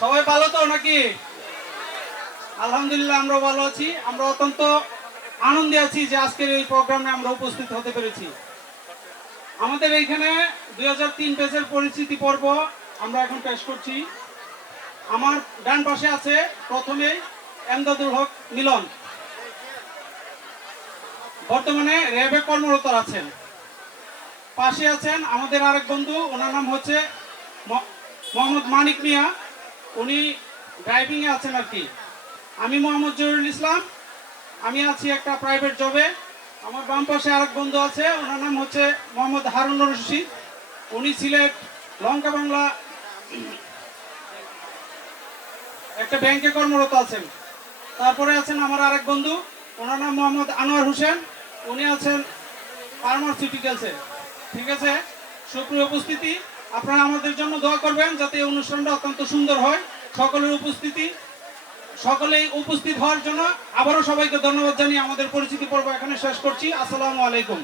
সবাই ভালো তো নাকি? আলহামদুলিল্লাহ আমরা ভালো আছি। আমরা অত্যন্ত আনন্দে আছি যে আজকের এই প্রোগ্রামে আমরা উপস্থিত হতে পেরেছি। আমাদের এইখানে 2003 পেজের পরিচিতি পর্ব আমরা এখন পেশ করছি। আমার ডান পাশে আছে প্রথমে এমদাদুল হক মিলন, বর্তমানে র্যাবে কর্মরত আছেন। পাশে আছেন আমাদের আরেক বন্ধু, ওনার নাম হচ্ছে মোহাম্মদ মানিক মিয়া, উনি ড্রাইভিংয়ে আছেন আর কি। আমি মোহাম্মদ জহিরুল ইসলাম, আমি আছি একটা প্রাইভেট জবে। আমার বাম পাশে আরেক বন্ধু আছে, ওনার নাম হচ্ছে মোহাম্মদ হারুনুর রশিদ, উনি সিলেট লঙ্কা বাংলা একটা ব্যাংকে কর্মরত আছেন। তারপরে আছেন আমার আরেক বন্ধু, ওনার নাম মোহাম্মদ আনোয়ার হোসেন, উনি আছেন ফার্মাসিউটিক্যালসে। ঠিক আছে, সুপ্রিয় উপস্থিতি, আপনারা আমাদের জন্য দোয়া করবেন যাতে এই অনুষ্ঠানটা অত্যন্ত সুন্দর হয়। সকলেই উপস্থিত হওয়ার জন্য আবারও সবাইকে ধন্যবাদ জানিয়ে আমাদের পরিচিতি পর্ব এখানে শেষ করছি। আসসালামু আলাইকুম।